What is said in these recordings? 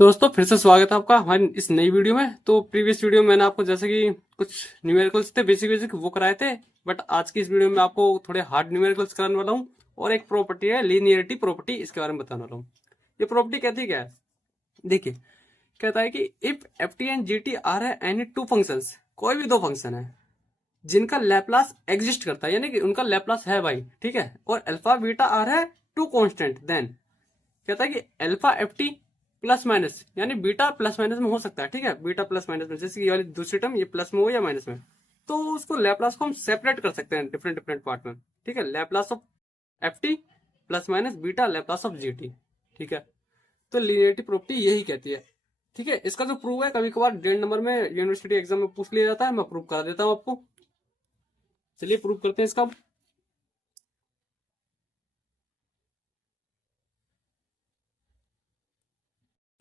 तो दोस्तों फिर से स्वागत है आपका हमारी इस नई वीडियो में। तो प्रीवियस वीडियो में मैंने आपको जैसे कि कुछ न्यूमेरिकल्स थे, बेसिक बेसिक वो कराए थे। बट आज की इस वीडियो में आपको थोड़े हार्ड न्यूमेरिकल्स कराने वाला हूँ और एक प्रॉपर्टी है लीनियरिटी प्रॉपर्टी, इसके बारे में बताने वाला हूँ। ये प्रॉपर्टी कहती है क्या है, देखिए कहता है कि if F T and G T R है एनी टू फंक्शन, कोई भी दो फंक्शन है जिनका लैपलास एग्जिस्ट करता है, यानी कि उनका लैपलास है भाई, ठीक है, और अल्फा बीटा आर है टू कॉन्स्टेंट, देन कहता है कि alpha F T plus minus, यानी बीटा प्लस माइनस में हो सकता है, ठीक है, बीटा प्लस माइनस में, जैसे ये वाली दूसरी टर्म ये प्लस में हो या माइनस में, तो उसको लैपलास को हम सेपरेट कर सकते हैं डिफरेंट डिफरेंट पार्ट में, ठीक है। Laplace of F T plus minus beta Laplace of G T, ठीक है। तो लीनियरिटी प्रॉपर्टी यही कहती है, ठीक है। इसका जो प्रूव है कभी कभार डेढ़ नंबर में यूनिवर्सिटी एग्जाम में पूछ लिया जाता है, मैं प्रूव करा देता हूँ आपको। चलिए प्रूव करते हैं इसका।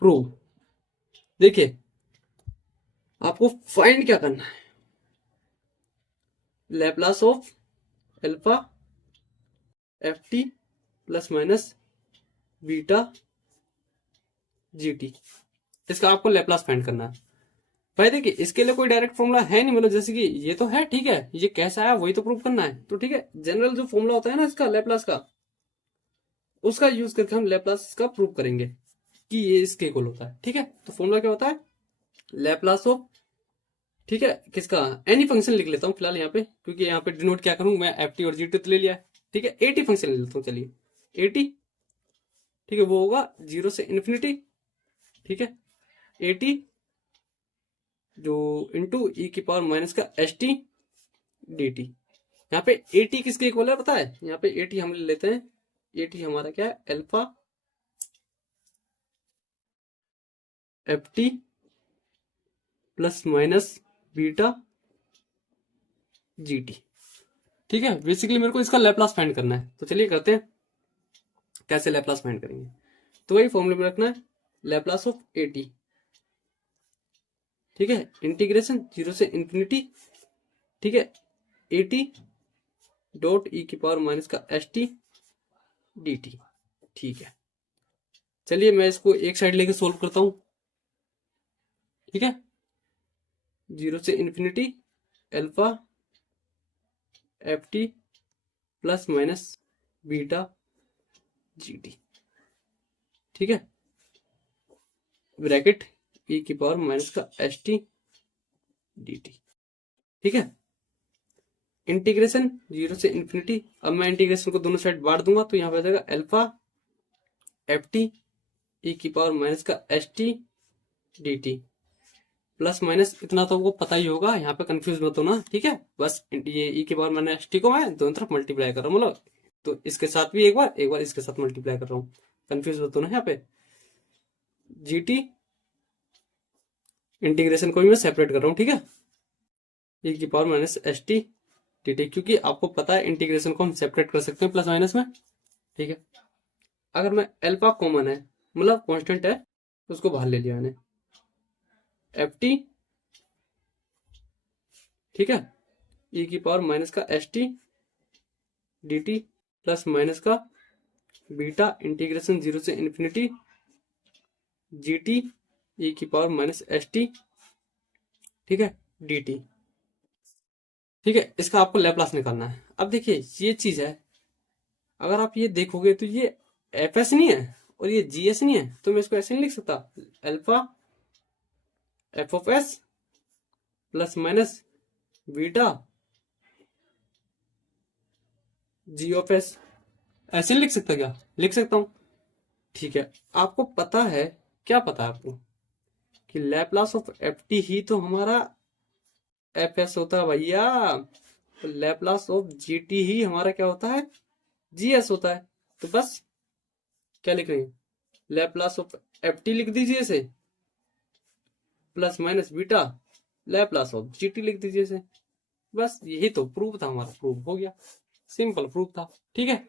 प्रूव, देखिए आपको फाइंड क्या करना है, Laplace of alpha F T plus minus beta G T, इसका आपको लैपलास फाइंड करना है भाई। देखिए इसके लिए कोई डायरेक्ट फॉर्मूला है नहीं, मतलब जैसे कि ये तो है, ठीक है, ये कैसा है वही तो प्रूव करना है, तो ठीक है, जनरल जो फॉर्मूला होता है ना इसका लैपलास का, उसका यूज करके हम लैपलास का प्रूव करेंगे कि ये इसके इक्वल होता है, ठीक है। तो फॉर्मूला क्या होता है, लैपलास ऑफ, ठीक है, किसका, एनी फंक्शन लिख लेता हूँ फिलहाल यहाँ पे, क्योंकि यहाँ पे डिनोट क्या करूँ मैं, एफ टी और जी टी तो ले लिया है, ठीक है। एटी फंक्शन ले लेता हूँ, चलिए एटी, ठीक है, वो होगा जीरो से इन्फिनिटी, ठीक है, एटी जो इंटू ई की पावर माइनस का एस टी डी टी। यहाँ पे एटी किसके इक्वल है पता है, यहाँ पे एटी हम ले लेते हैं, एटी हमारा क्या है, alpha F T plus minus beta G T, ठीक है। बेसिकली मेरे को इसका लैपलास फाइंड करना है, तो चलिए करते हैं कैसे लैपलास फाइंड करेंगे। तो वही फॉर्मूले में रखना है, लैपलास ऑफ एटी, ठीक है, इंटीग्रेशन जीरो से इंफिनिटी, ठीक है, एटी डॉट ई की पावर माइनस का एस टी डी टी, ठीक है। चलिए मैं इसको एक साइड लेके सोल्व करता हूं, ठीक है, जीरो से infinity alpha F T plus minus beta G T, ठीक है, ब्रैकेट ई की पावर माइनस का एस टी डी टी, ठीक है, इंटीग्रेशन जीरो से इंफिनिटी। अब मैं इंटीग्रेशन को दोनों साइड बांट दूंगा, तो यहां पर आ जाएगा अल्फा एफ टी ई की पावर माइनस का S T D T plus minus, इतना तो आपको पता ही होगा, यहाँ पे कंफ्यूज मत होना, ठीक है। बस ये ई के पावर माइनस टी को मैं दोनों तरफ मल्टीप्लाई कर रहा हूँ, मतलब तो इसके साथ भी एक बार इसके साथ मल्टीप्लाई कर रहा हूँ, कंफ्यूज मत होना यहाँ पे। जी टी इंटीग्रेशन को भी मैं सेपरेट कर रहा हूँ, ठीक है, ई की power minus S T D T, क्योंकि आपको पता है इंटीग्रेशन को हम सेपरेट कर सकते हैं प्लस माइनस में, ठीक है। अगर मैं अल्फा कॉमन है, मतलब कॉन्स्टेंट है, तो उसको बाहर ले लिया मैंने, एफ टी, ठीक है, ई की पावर माइनस का S T D T plus minus का बीटा इंटीग्रेशन जीरो से इंफिनिटी जी टी ई की पावर माइनस एस टी, ठीक है, डी टी, ठीक है। इसका आपको लैपलास निकालना है। अब देखिए ये चीज है, अगर आप ये देखोगे तो ये एफ एस नहीं है और ये जी एस नहीं है, तो मैं इसको ऐसे नहीं लिख सकता, alpha F of S plus minus beta G of S, ऐसे नहीं लिख सकता क्या, लिख सकता हूं, ठीक है। आपको पता है, क्या पता है आपको, कि लैपलास ऑफ एफ टी ही तो हमारा एफ एस होता है भैया, तो लैपलास ऑफ जी टी ही हमारा क्या होता है, जी एस होता है। तो बस क्या लिख रहे हैं, लैपलास ऑफ एफ टी लिख दीजिए इसे, plus minus beta Laplace of G T लिख दीजिए इसे, बस यही तो प्रूफ था हमारा, प्रूफ हो गया, सिंपल प्रूफ था, ठीक है।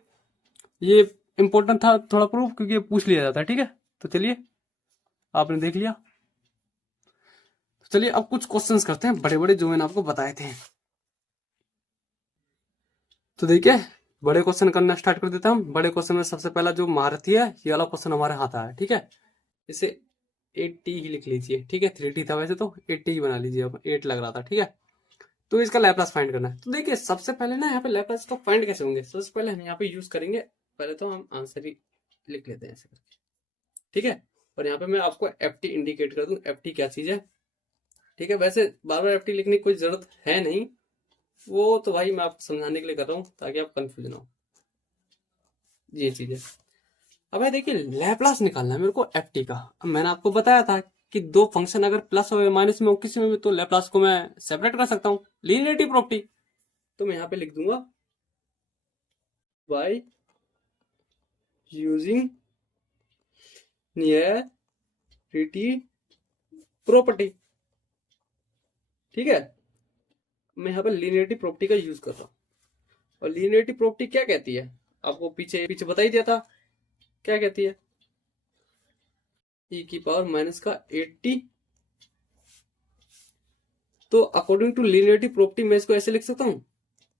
ये इंपॉर्टेंट था थोड़ा प्रूफ, क्योंकि ये पूछ लिया जाता है, ठीक है। तो चलिए आपने देख लिया, तो चलिए अब कुछ क्वेश्चंस करते हैं बड़े बड़े जो मैंने आपको बताए थे। तो देखिए बड़े क्वेश्चन करना स्टार्ट कर देता हूं। बड़े क्वेश्चन में सबसे पहला जो महारथी है, ये वाला क्वेश्चन हमारे हाथ आया है, ठीक है। इसे 80 ही लिख लीजिए, ठीक है। 3t था वैसे तो 80 ही बना लीजिए, अब 8 लग रहा था, ठीक है। तो इसका लैपलास फाइंड करना है। तो देखिए सबसे पहले ना यहाँ पे लैपलास तो फाइंड कैसे होंगे, सबसे पहले हम यहाँ पे यूज करेंगे, पहले तो हम आंसर ही लिख लेते हैं ऐसे करके, ठीक है। और यहाँ पे मैं आपको एफ टी इंडिकेट कर दूं, एफ टी क्या चीज है, ठीक है। वैसे बार बार एफ टी लिखने की कोई जरूरत है नहीं, वो तो भाई मैं आपको समझाने के लिए कर रहा हूँ ताकि आप कंफ्यूज ना हो, ये चीज है। अब भाई देखिए लैपलास निकालना है मेरे को एफ टी का। अब मैंने आपको बताया था कि दो फंक्शन अगर प्लस हो या माइनस में हो किसी में भी, तो लैपलास को मैं सेपरेट कर सकता हूँ, लीनियरिटी प्रॉपर्टी। तो मैं यहाँ पे लिख दूंगा बाय यूजिंग नियरिटी प्रॉपर्टी, ठीक है। मैं यहाँ पे लीनियरिटी प्रॉपर्टी का यूज कर रहा हूँ। और लीनियरिटी प्रॉपर्टी क्या कहती है, आपको पीछे पीछे बता ही दिया था, क्या कहती है, e की पावर माइनस का 80। तो अकॉर्डिंग टू लीनियरिटी प्रॉपर्टी मैं इसको ऐसे लिख सकता हूँ,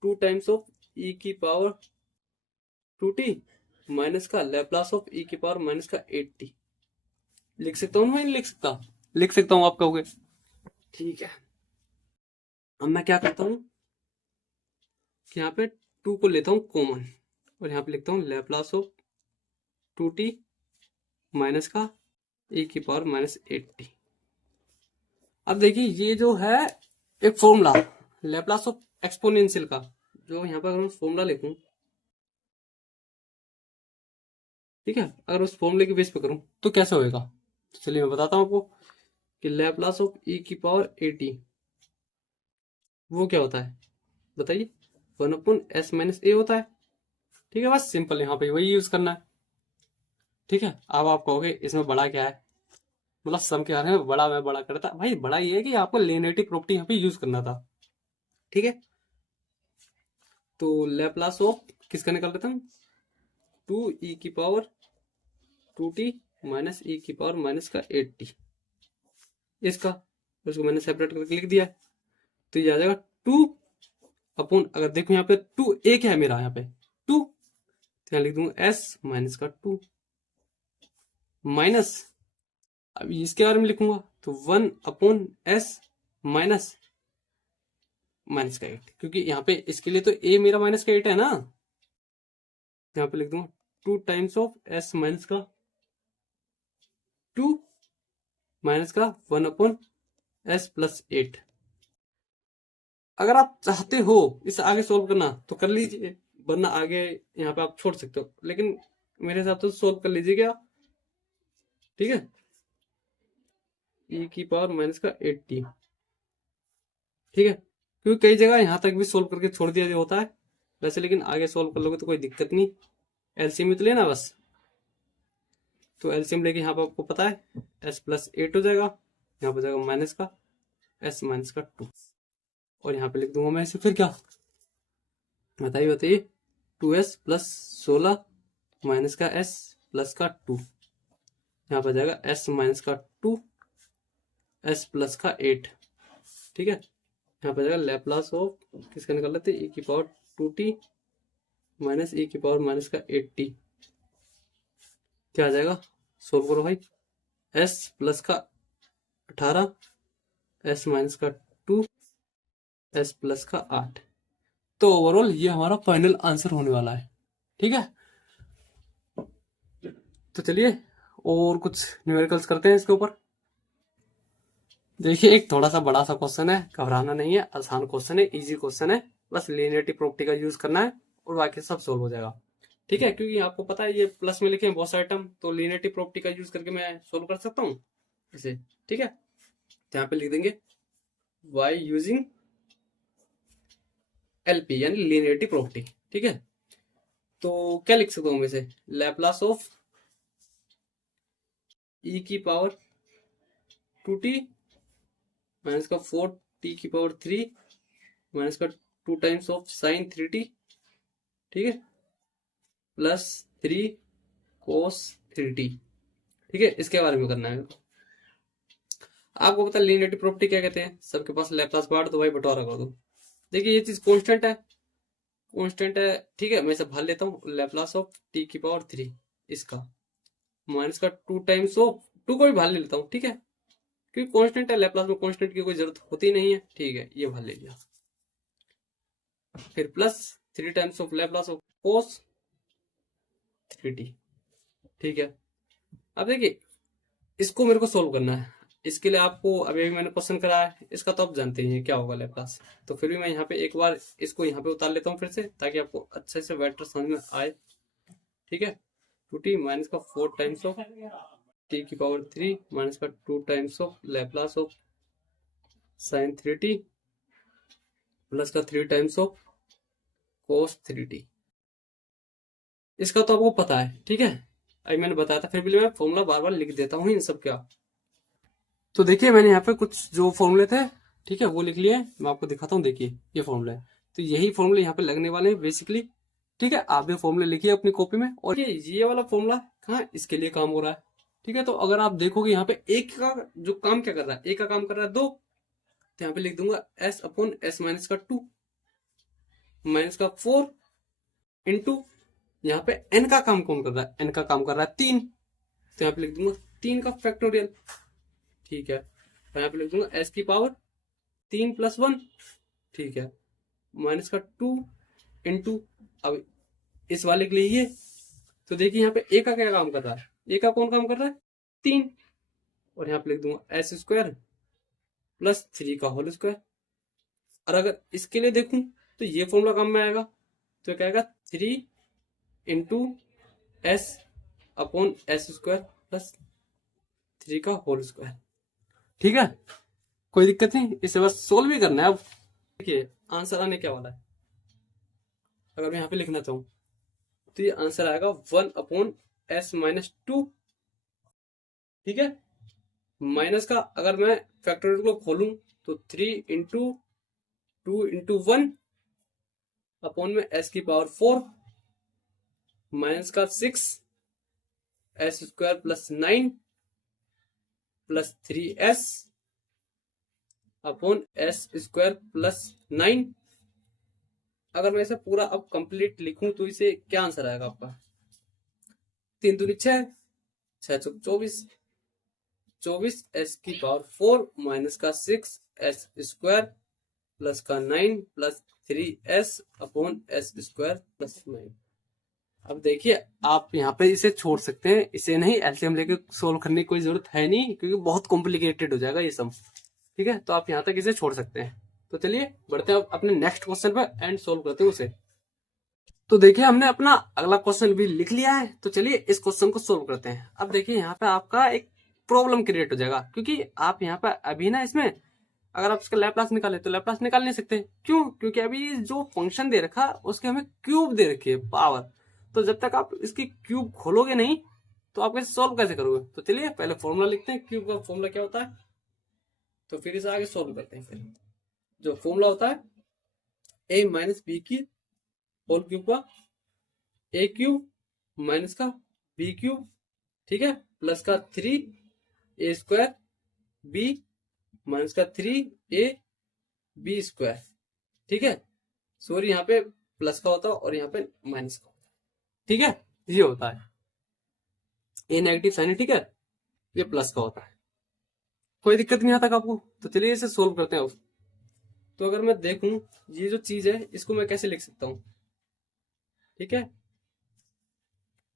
2 टाइम्स ऑफ e की पावर 2t माइनस का लैपलास ऑफ e की पावर माइनस का 80। लिख सकता हूँ मैं, नहीं लिख सकता, लिख सकता हूँ आप कहोगे, ठीक है। अब मैं क्या करता हूँ कि यहाँ पे 2 को लेता हूँ कॉमन, और यहाँ पे लिखता हूँ लैपलास ऑफ 2t माइनस का e की पावर माइनस 80। अब देखिए ये जो है एक फॉर्मूला लैपलास ऑफ एक्सपोनेंशियल का, जो यहाँ पर अगर मैं फॉर्मूला लिखूं, ठीक है, अगर उस फॉर्मूले की बेस पे करूं तो कैसे होएगा, तो चलिए मैं बताता हूं आपको कि लैपलास ऑफ e की पावर 80 वो क्या होता है बताइए, 1/s-a होता है, ठीक है। बस सिंपल यहाँ पे वही यूज करना है, ठीक है। अब आप कहोगे इसमें बड़ा क्या है, मतलब सम के बारे में बड़ा मैं बड़ा करता, भाई बड़ा ये है कि आपको लीनियरिटी प्रॉपर्टी यहाँ पे यूज करना था, ठीक है। तो लैपलास ऑफ किसका निकाल रहे थे हम, 2e की पावर 2t माइनस e की पावर माइनस का 80 इसका, उसको मैंने सेपरेट करके लिख दिया है। तो ये आ जाएगा 2 अपॉन, अगर देखो यहाँ पे 2 a क्या है मेरा, यहाँ पे 2, तो यहाँ लिख दूंगा s माइनस का 2 माइनस, अब इसके बारे में लिखूंगा तो 1/s माइनस माइनस का 8, क्योंकि यहाँ पे इसके लिए तो a मेरा माइनस का 8 है ना, यहाँ पे लिख दूंगा 2 टाइम्स ऑफ s माइनस का 2 माइनस का 1/s प्लस 8। अगर आप चाहते हो इसे आगे सोल्व करना तो कर लीजिए, वरना आगे यहाँ पे आप छोड़ सकते हो, लेकिन मेरे हिसाब से सोल्व कर लीजिएगा, ठीक है। e की पावर माइनस का 80, ठीक है, क्योंकि कई जगह यहाँ तक भी सोल्व करके छोड़ दिया होता है वैसे, लेकिन आगे सोल्व कर लोगे तो कोई दिक्कत नहीं, एलसीएम तो लेना बस। तो एलसीएम लेके यहाँ पे आपको पता है s प्लस 8 हो जाएगा, यहाँ पे जाएगा माइनस का s माइनस का 2, और यहाँ पे लिख दूंगा मैं इसे, फिर क्या बताइए बताइए, 2s प्लस 16 माइनस का s प्लस का 2, यहाँ पर जाएगा s माइनस का 2 s प्लस का 8, ठीक है। यहाँ पर जाएगा लैपलास ऑफ किसका निकाल लेते e की पावर 2t माइनस e की पावर माइनस का 80, क्या आ जाएगा, सोल्व करो भाई, s प्लस का 18 s माइनस का 2 s प्लस का 8। तो ओवरऑल ये हमारा फाइनल आंसर होने वाला है, ठीक है। तो चलिए और कुछ न्यूमेरिकल्स करते हैं इसके ऊपर। देखिए एक थोड़ा सा बड़ा सा क्वेश्चन है, घबराना नहीं है, आसान क्वेश्चन है, इजी क्वेश्चन है, बस लीनियरिटी प्रॉपर्टी का यूज करना है और बाकी सब सोल्व हो जाएगा, ठीक है। क्योंकि आपको पता है ये प्लस में लिखे हैं बहुत सारे टर्म, तो लीनियरिटी प्रॉपर्टी का यूज करके मैं सोल्व कर सकता हूँ इसे, ठीक है। तो यहाँ पे लिख देंगे वाई यूजिंग एलपी यानी लीनियरिटी प्रॉपर्टी, ठीक है। तो क्या लिख सकता हूँ मैं इसे, लैपलास ऑफ ई की पावर 2t माइनस का 4t की पावर 3 माइनस का 2 टाइम्स ऑफ साइन 3t, ठीक है, प्लस 3 कोस 3t, ठीक है। इसके बारे में करना है आपको पता है लीनियरिटी प्रॉपर्टी क्या कहते हैं, सबके पास लैपलास बांट दो भाई, बंटवारा कर दो। देखिए ये चीज कांस्टेंट है, कांस्टेंट है, ठीक है। मैं इसे भर लेता हूँ, लैपलास ऑफ t की पावर 3 इसका माइनस का 2 टाइम्स ऑफ टू को भी बाहर ले लेता हूँ, ठीक है, क्योंकि कांस्टेंट है, लैपलास में कांस्टेंट की कोई जरूरत होती नहीं है, ठीक है, ये बाहर ले लिया। फिर plus 3 times of Laplace of cos 3t, ठीक है। अब देखिए इसको मेरे को सोल्व करना है, इसके लिए आपको अभी मैंने क्वेश्चन कराया है, इसका तो आप जानते ही हैं क्या होगा लैपलास, तो फिर भी मैं यहाँ पे एक बार इसको यहाँ पे उतार लेता हूँ फिर से, ताकि आपको अच्छे से वेक्टर समझ में आए, ठीक है। 2t माइनस का 4 टाइम्स ऑफ t की पावर 3 माइनस का 2 times of Laplace of sine 3t plus का 3 टाइम्स ऑफ कोस 3t। इसका तो आपको पता है, ठीक है, अभी मैंने बताया था, फिर भी मैं फॉर्मूला बार बार लिख देता हूँ इन सब का। तो देखिए मैंने यहाँ पे कुछ जो फॉर्मूले थे, ठीक है, वो लिख लिए, मैं आपको दिखाता हूँ, देखिए ये फॉर्मूला है, तो यही फॉर्मूले यहाँ पे लगने वाले हैं बेसिकली, ठीक है। आप भी फॉर्मूले लिखिए अपनी कॉपी में, और ये वाला फॉर्मूला कहाँ इसके लिए काम हो रहा है, ठीक है। तो अगर आप देखोगे यहाँ पे एक का जो काम क्या कर रहा है, एक का काम कर रहा है 2, तो यहाँ पे लिख दूंगा s अपॉन s माइनस का 2 माइनस का 4 इंटू यहाँ पे n का काम कौन कर रहा है, n का काम कर रहा है 3, तो यहाँ पे लिख दूंगा 3 का फैक्टोरियल, ठीक है। तो यहाँ पे लिख दूंगा s की पावर 3 प्लस 1, ठीक है, माइनस का 2 इंटू, अब इस वाले के लिए ये, तो देखिए यहाँ पे ए का क्या काम कर रहा है, ए का कौन काम कर रहा है 3, और यहाँ पे लिख दूंगा एस स्क्वायर प्लस 3 का होल स्क्वायर। और अगर इसके लिए देखूं तो ये फॉर्मूला काम में आएगा, तो क्या आएगा 3 into S upon S square plus 3 का होल स्क्वायर, ठीक है, कोई दिक्कत नहीं, इसे बस सोल्व भी करना है। अब देखिए आंसर आने क्या वाला है, अगर मैं यहाँ पे लिखना चाहूँ तो ये आंसर आएगा 1 अपॉन एस माइनस 2, ठीक है। माइनस का अगर मैं फैक्टोरियल को खोलूं तो 3 इंटू 2 इंटू 1 अपॉन में एस की पावर 4 माइनस का 6 S square plus 9 plus 3s upon S square plus 9। अगर मैं इसे पूरा अब कंप्लीट लिखूं तो इसे क्या आंसर आएगा आपका, 3 दूनी 6, 6 चौक 24, 24 एस की पावर 4 माइनस का 6 एस स्क्वायर प्लस का 9 plus 3s upon S square plus 9। अब देखिए आप यहाँ पे इसे छोड़ सकते हैं, इसे नहीं एलसीएम लेके सोल्व करने की कोई जरूरत है नहीं, क्योंकि बहुत कॉम्प्लिकेटेड हो जाएगा ये सम, ठीक है। तो आप यहाँ तक इसे छोड़ सकते हैं। तो चलिए बढ़ते हैं अपने नेक्स्ट क्वेश्चन पे एंड सोल्व करते हैं उसे। तो देखिए हमने अपना अगला क्वेश्चन भी लिख लिया है, तो चलिए इस क्वेश्चन को सोल्व करते हैं। अब देखिए यहाँ पे आपका एक प्रॉब्लम क्रिएट हो जाएगा, क्योंकि आप यहाँ पे अभी ना इसमें अगर आप इसका लैपलास निकाले तो लैपलास निकाल नहीं सकते, क्यों, क्योंकि अभी जो फंक्शन दे रखा उसके हमें क्यूब दे रखी है पावर, तो जब तक आप इसकी क्यूब खोलोगे नहीं तो आप इसे सोल्व कैसे करोगे। तो चलिए पहले फॉर्मूला लिखते हैं, क्यूब का फॉर्मूला क्या होता है, तो फिर इसे आगे सोल्व करते हैं। फिर जो फॉर्मूला होता है ए माइनस बी की होल क्यूब का ए क्यूब माइनस का बी क्यूब, ठीक है, प्लस का 3 ए स्क्वायर बी माइनस का 3 ए बी स्क्वायर, ठीक है। सॉरी यहाँ पे प्लस का होता है और यहाँ पे माइनस का होता है, ठीक है, ये होता है ए नेगेटिव साइन है, ठीक है, ये प्लस का होता है, कोई दिक्कत नहीं आता आपको। तो चलिए इसे सोल्व करते हैं। तो अगर मैं देखूं ये जो चीज है इसको मैं कैसे लिख सकता हूं, ठीक है,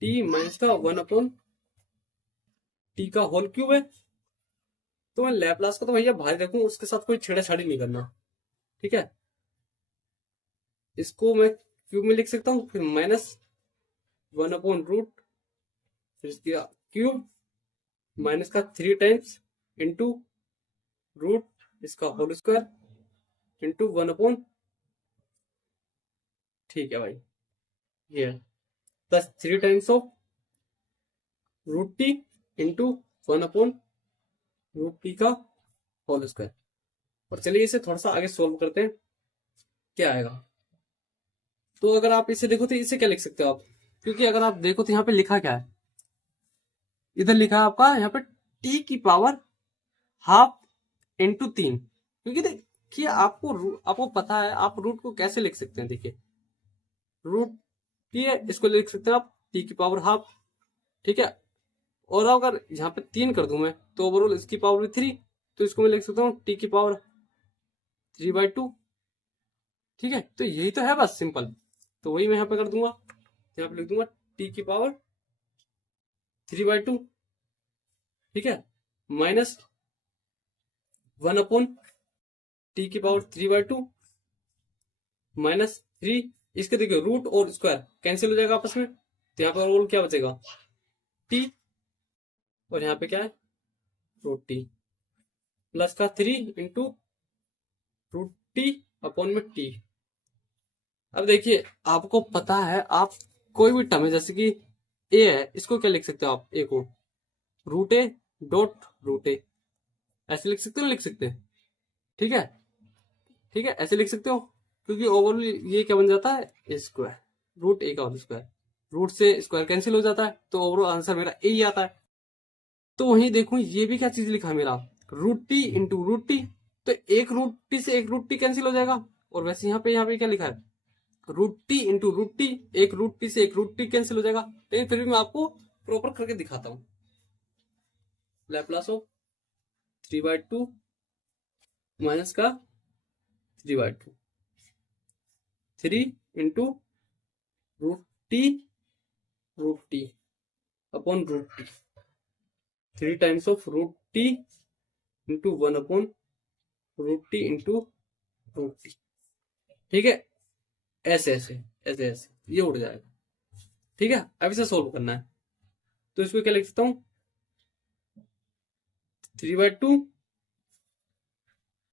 टी माइनस का 1 अपॉन टी का होल क्यूब है, तो मैं लैपलास को तो भैया बाहर रखूं, उसके साथ कोई छेड़ाछाड़ी नहीं करना, ठीक है। इसको मैं क्यूब में लिख सकता हूं, फिर माइनस 1 अपॉन रूट, फिर इसका क्यूब माइनस का 3 टाइम्स इंटू रूट इसका होल स्क्वायर इंटू 1 अपॉन, ठीक है भाई, ये plus 3 times of root T into 1 upon root T का होल स्क्वायर। और चलिए इसे थोड़ा सा आगे सोल्व करते हैं, क्या आएगा। तो अगर आप इसे देखो तो इसे क्या लिख सकते हो आप, क्योंकि अगर आप देखो तो यहाँ पे लिखा क्या है, इधर लिखा है आपका यहाँ पे टी की पावर हाफ इंटू 3, क्योंकि देखिए आपको पता है आप रूट को कैसे लिख सकते हैं। देखिए रूट टी है, इसको लिख सकते हैं आप टी की पावर हाफ, ठीक है, और अगर यहाँ पे 3 कर दूं मैं तो ओवरऑल इसकी पावर भी 3, तो इसको मैं लिख सकता हूँ टी की पावर 3/2। ठीक है, तो यही तो है बस सिंपल। तो वही मैं यहाँ पे कर दूंगा, यहाँ पे लिख दूंगा टी की पावर 3/2। ठीक है, माइनस 1 टी की पावर 3/2 -3। इसके देखिए रूट और स्क्वायर कैंसिल हो जाएगा आपस में, तो यहाँ पर रोल क्या बचेगा टी, और यहाँ पे क्या है रूट टी प्लस का 3 इंटू रूट टी अपॉन में टी। अब देखिए आपको पता है, आप कोई भी टर्म है जैसे कि ए है, इसको क्या लिख सकते हो आप, ए को रूट ए डॉट रूट ए, ऐसे लिख सकते हो, लिख सकते हैं। ठीक है, ठीक है, ऐसे लिख सकते हो, क्योंकि ओवरऑल ये क्या बन जाता है ए स्क्वायर रूट ए का होल स्क्वायर, रूट से स्क्वायर कैंसिल हो जाता है, तो ओवरऑल आंसर मेरा ए ही आता है। तो वहीं देखो ये भी क्या चीज लिखा है मेरा root T into root T, तो एक रूट टी से एक रूट टी कैंसिल हो जाएगा। और वैसे यहाँ पे क्या लिखा है root T into root T, एक रूट टी से एक रूट टी कैंसिल हो जाएगा। लेकिन फिर भी मैं आपको प्रॉपर करके दिखाता हूँ। लैप्लास ऑफ 3/2 माइनस का 3/2, 3 into root T upon root T, 3 times of root T into 1 upon root T into root T. ठीक है, ऐसे ऐसे ऐसे ऐसे ये उड़ जाएगा। ठीक है, अब इसे सोल्व करना है, तो इसको क्या लिख सकता हूँ 3/2,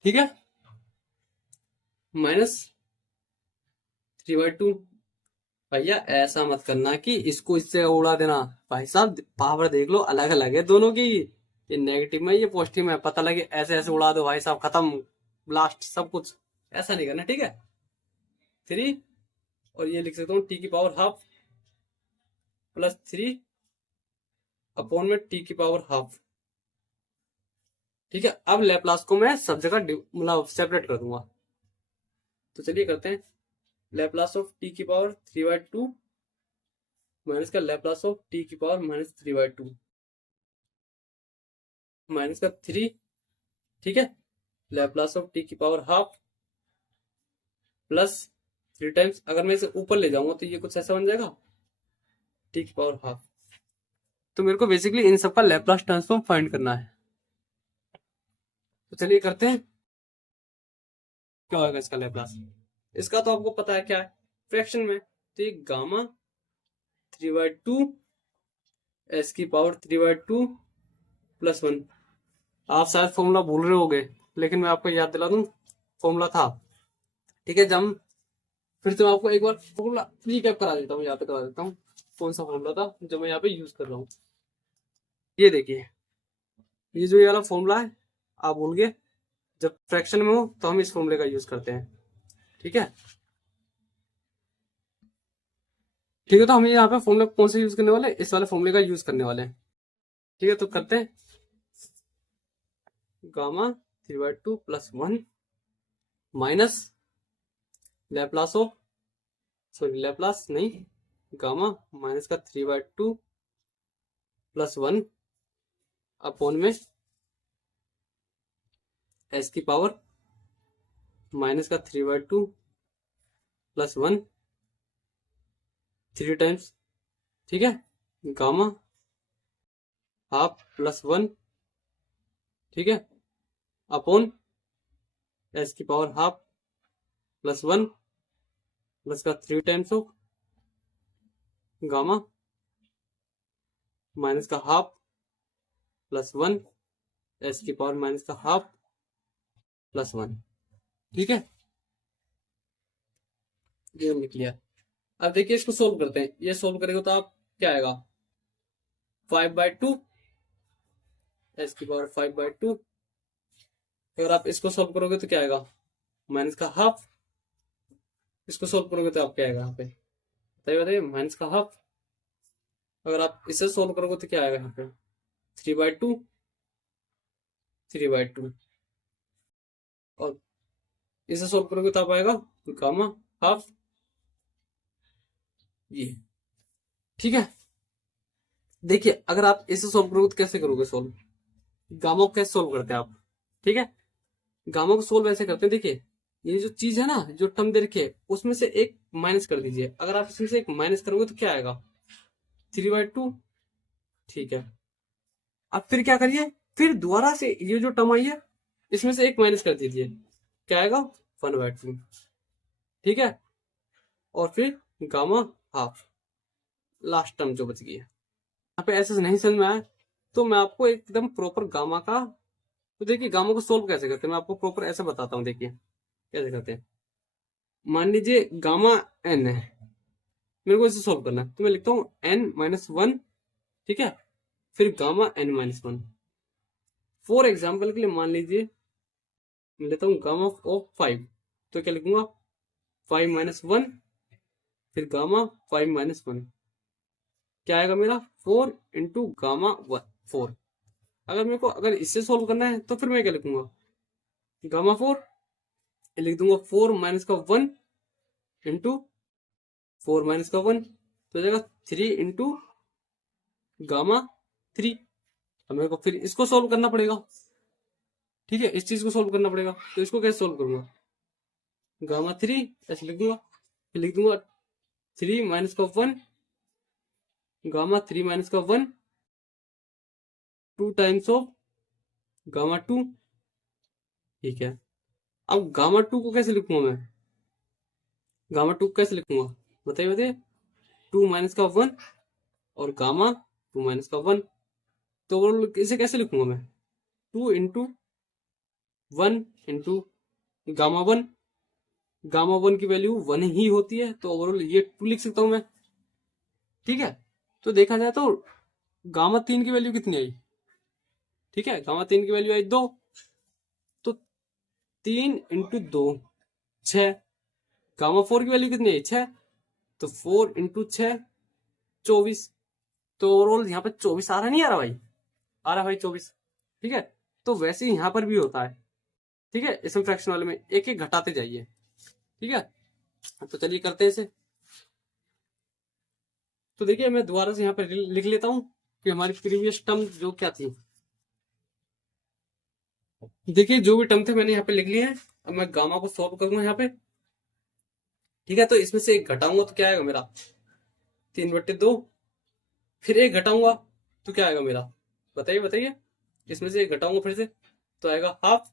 ठीक है, माइनस 3/2। भैया ऐसा मत करना कि इसको इससे उड़ा देना, भाई साहब पावर देख लो अलग अलग है दोनों की, ये नेगेटिव में ये पॉजिटिव में, पता लगे ऐसे ऐसे उड़ा दो भाई साहब, खत्म ब्लास्ट सब कुछ, ऐसा नहीं करना। ठीक है, 3 और ये लिख सकता हूँ टी की पावर हाफ प्लस 3 अपॉन में टी की पावर हाफ। ठीक है, अब लैप्लास को मैं सब जगह मतलब सेपरेट कर दूंगा। तो चलिए करते हैं, लैप्लास ऑफ टी की पावर 3/2 माइनस का लैप्लास ऑफ टी की पावर -3/2 माइनस का 3। ठीक है, लैप्लास ऑफ टी की पावर हाफ प्लस 3 टाइम्स, अगर मैं इसे ऊपर ले जाऊंगा तो ये कुछ ऐसा बन जाएगा टी की पावर हाफ। तो मेरे को बेसिकली इन सबका लैप्लास ट्रांसफॉर्म फाइंड करना है। तो चलिए करते हैं, क्या होगा इसका लैप्लास। इसका तो आपको पता है क्या है, फ्रैक्शन में, तो ये गामा 3/2 एस की पावर 3/2 +1। आप शायद फॉर्मूला भूल रहे होगे, लेकिन मैं आपको याद दिला दूं, फॉर्मूला था। ठीक है, जब फिर से मैं आपको एक बार फॉर्मूला रीकैप करा देता हूँ, यहाँ पे करा देता हूँ कौन सा फॉर्मूला था जो मैं यहाँ पे यूज कर रहा हूँ। ये देखिए, ये जो ये वाला फॉर्मूला है आप भूल गए, जब फ्रैक्शन में हो तो हम इस फॉर्मूले का यूज करते हैं। ठीक है, ठीक है, तो हम यहाँ पे फॉर्मूला कौन सा यूज करने वाले, इस वाले फॉर्मूले का यूज करने वाले हैं। ठीक है, तो करते हैं, gamma 3/2 +1 minus Laplace of, sorry Laplace नहीं, गामा माइनस का 3/2 +1 अपॉन में एस की पावर माइनस का 3/2 +1 3 टाइम्स। ठीक है, गामा हाफ +1, ठीक है, अपॉन एस की पावर हाफ +1 प्लस का 3 टाइम्स ऑफ गामा माइनस का हाफ +1 एस की पावर माइनस का हाफ +1। ठीक है, ये हम लिख लिया। अब देखिए इसको सोल्व करते हैं, ये सोल्व करेगा तो आप क्या आएगा 5/2 एस की पावर 5/2। अगर आप इसको सोल्व करोगे तो क्या आएगा माइनस का हाफ, इसको सोल्व करोगे तो आप क्या आएगा यहाँ पे बताइए बताइए, माइनस का हाफ। अगर आप इसे सोल्व करोगे तो क्या आएगा यहाँ पे 3/2 3/2, और इसे सोल्व करोगे तो आप आएगा गामा हाफ ये। ठीक है, देखिए अगर आप इसे सोल्व करोगे तो कैसे करोगे सोल्व, गामा को कैसे सोल्व करते हैं आप, ठीक है। गामा को सोल्व ऐसे करते हैं, देखिए ये जो चीज है ना, जो टर्म दे रखी है उसमें से एक माइनस कर दीजिए। अगर आप इसमें से एक माइनस करोगे तो क्या आएगा, 3/2, ठीक है। अब फिर क्या करिए, फिर दोबारा से ये जो टर्म आई है इसमें से एक माइनस कर दीजिए, क्या आएगा, 1/2, ठीक है। और फिर गामा हाफ, लास्ट टर्म जो बच गई है। यहाँ पे ऐसे नहीं समझ में आया तो मैं आपको एकदम प्रॉपर गामा का, तो देखिए गामा को सोल्व कैसे करते हैं मैं आपको प्रॉपर ऐसे बताता हूँ। देखिए कैसे करते हैं, मान लीजिए गामा एन है, मेरे को इसे सोल्व करना है तो मैं लिखता हूँ n-1, ठीक है, फिर गामा n-1। फॉर एग्जाम्पल के लिए मान लीजिए मैं लेता हूँ गामा ऑफ 5, तो क्या लिखूंगा, 5-1, फिर गामा 5-1, क्या आएगा मेरा, 4 × गामा 4। अगर मेरे को अगर इससे सोल्व करना है तो फिर मैं क्या लिखूंगा, गामा 4 लिख दूंगा, 4-1 इंटू 4-1, तो हो जाएगा 3 × गामा 3। अब मेरे को फिर इसको सोल्व करना पड़ेगा, ठीक है, इस चीज को सोल्व करना पड़ेगा। तो इसको कैसे सोल्व करूंगा, गामा 3 ऐसे लिख दूंगा, फिर लिख दूंगा 3-1, गामा 3-1, 2 टाइम्स ऑफ गामा 2, ठीक है। अब गामा 2 को कैसे लिखूंगा मैं, गामा 2 को कैसे लिखूंगा, बताइए बताइए, 2-1 और गामा 2-1, तो इसे कैसे लिखूंगा मैं, 2 × 1 × गामा 1 की वैल्यू 1 ही होती है तो ओवरऑल ये 2 लिख सकता हूं मैं, ठीक है। तो देखा जाए तो गामा 3 की वैल्यू कितनी आई, ठीक है, गामा 3 की वैल्यू आई 2, तो 3 × 2 6, गामा 4 की वैल्यू कितनी आई 6, तो 4 × 6 24, तो ओवरऑल यहाँ पे 24 आ रहा, नहीं आ रहा भाई, आ रहा भाई 24, ठीक है। तो वैसे ही यहाँ पर भी होता है, ठीक है, इसमें फ्रैक्शन वाले में एक एक घटाते जाइए, ठीक है। तो चलिए करते हैं इसे। तो देखिए मैं दोबारा से यहाँ पे लिख लेता हूँ कि हमारी प्रीवियस टर्म जो क्या थी। देखिए जो भी टर्म थे मैंने यहाँ पे लिख लिए हैं। अब मैं गामा को सॉल्व करूंगा यहाँ पे, ठीक है। तो इसमें से एक घटाऊंगा तो क्या आएगा मेरा, 3/2, फिर एक घटाऊंगा तो क्या आएगा मेरा, बताइए बताइए, इसमें से एक घटाऊंगा फिर से तो आएगा हाफ,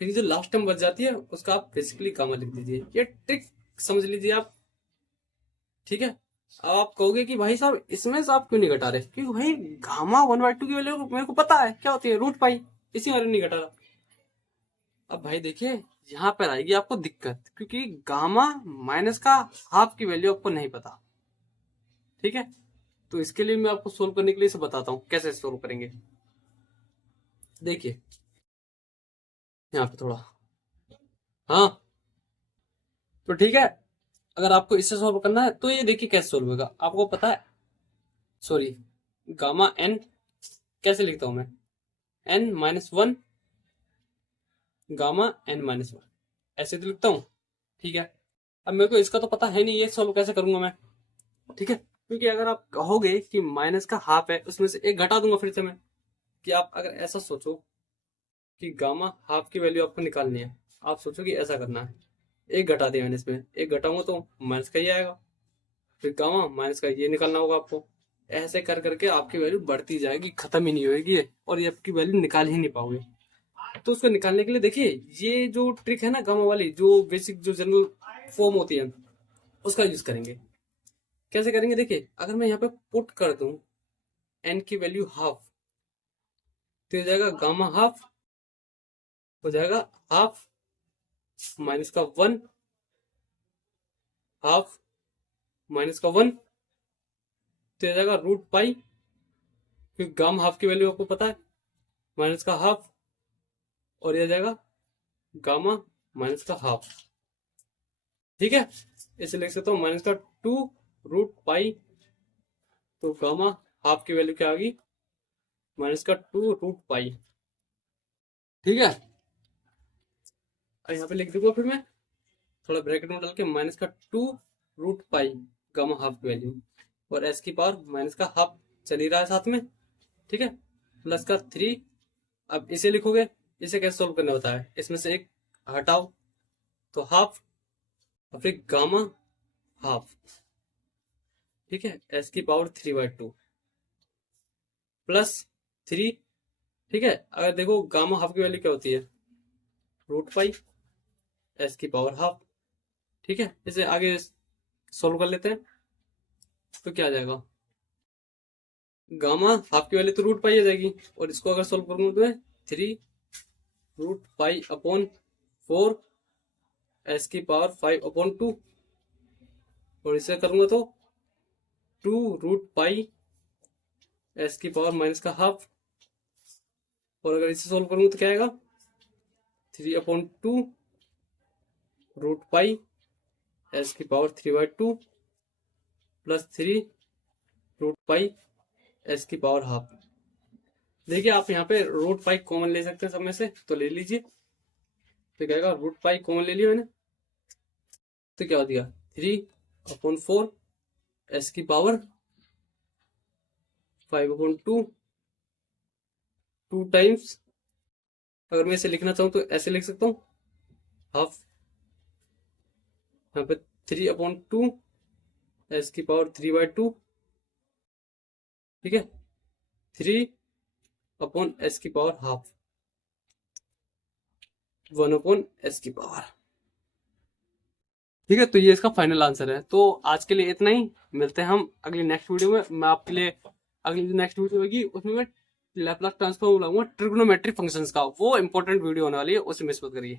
फिर जो लास्ट टर्म बच जाती है उसका आप बेसिकली गामा लिख दीजिए। ये ट्रिक समझ लीजिए आप, ठीक है। अब आप कहोगे कि भाई साहब इसमें से आप क्यों नहीं घटा रहे, क्योंकि भाई गामा 1/2 की वैल्यू मेरे को पता है क्या होती है, √π, इसी बारे में नहीं घटा रहा। अब भाई देखिए यहाँ पर आएगी आपको दिक्कत, क्योंकि गामा माइनस का हाफ की वैल्यू आपको नहीं पता, ठीक है। तो इसके लिए मैं आपको सोल्व करने के लिए इसे बताता हूँ कैसे सोल्व करेंगे। देखिए यहाँ पे थोड़ा, हाँ, तो ठीक है। अगर आपको इससे सोल्व करना है तो ये देखिए कैसे सोल्व होगा, आपको पता है, सॉरी, गामा n कैसे लिखता हूं मैं, n-1, गामा n-1, ऐसे तो लिखता हूं, ठीक है। अब मेरे को इसका तो पता है नहीं, ये सोल्व कैसे करूंगा मैं, ठीक है। क्योंकि अगर आप कहोगे कि माइनस का हाफ है उसमें से एक घटा दूंगा फिर से मैं, कि आप अगर ऐसा सोचो कि गामा हाफ की वैल्यू आपको निकालनी है, आप सोचो कि ऐसा करना है, एक घटा दिया मैंने, इसमें एक घटाऊंगा तो माइनस का ही आएगा, फिर गामा माइनस का ये निकालना होगा आपको। ऐसे कर करके आपकी वैल्यू बढ़ती जाएगी, खत्म ही नहीं होगी और ये आपकी वैल्यू निकाल ही नहीं पाओगे। तो उसको निकालने के लिए देखिए ये जो ट्रिक है ना गामा वाली, जो बेसिक जो जनरल फॉर्म होती है उसका यूज करेंगे। कैसे करेंगे, देखिए अगर मैं यहाँ पे पुट कर दूं एन की वैल्यू हाफ, तो हो जाएगा गामा हाफ, हो जाएगा हाफ माइनस का 1, हाफ माइनस का 1, तो हो जाएगा √π, क्योंकि गामा हाफ की वैल्यू आपको पता है, माइनस का हाफ, और यह जाएगा गामा माइनस का हाफ, ठीक है। इसे लिख सकता हूँ माइनस का 2 √π, तो गामा हाफ की वैल्यू क्या आ गई, माइनस का 2 √π, ठीक है। और यहाँ पे लिख दूंगा फिर मैं थोड़ा ब्रैकेट में डाल के, माइनस का 2 √π गामा हाफ की वैल्यू, और एस की पावर माइनस का हाफ चल ही रहा है साथ में, ठीक है, प्लस का 3। अब इसे लिखोगे, इसे कैसे सोल्व करना होता है, इसमें से एक हटाओ तो हाफ, और फिर गामा हाफ, ठीक है, एस की पावर 3/2 प्लस 3, ठीक है। अगर देखो गामा हाफ की वैल्यू क्या होती है, √π एस की पावर हाफ, ठीक है। इसे आगे सोल्व कर लेते हैं, तो क्या आ जाएगा, गामा हाफ की वैल्यू तो √π आ जाएगी, और इसको अगर सोल्व करूंगा तो मैं 3√π/4 एस की पावर 5/2, और इसे करूंगा तो 2√π एस की पावर माइनस का हाफ, और अगर इसे सोल्व करूंगा तो क्या आएगा, 3/2 √π एस की पावर 3/2 प्लस 3√π एस की पावर हाफ। देखिए आप यहाँ पे √π कॉमन ले सकते हैं सब में से, तो ले लीजिए। तो क्या आएगा, √π कॉमन ले लिया मैंने, तो क्या हो गया 3/4 एस की पावर 5/2, 2 टाइम्स, अगर मैं इसे लिखना चाहूँ तो ऐसे लिख सकता हूँ, हाफ यहाँ पे 3/2 एस की पावर 3/2, ठीक है, 3/s की पावर हाफ 1/s की पावर, ठीक है। तो ये इसका फाइनल आंसर है। तो आज के लिए इतना ही, मिलते हैं हम अगली नेक्स्ट वीडियो में। मैं आपके लिए अगली जो नेक्स्ट वीडियो होगी उसमें मैं लैपलॉस ट्रांसफॉर्म लाऊंगा ट्रिग्नोमेट्री फंक्शंस का, वो इंपॉर्टेंट वीडियो होने वाली है, उसे मिस मत करिए।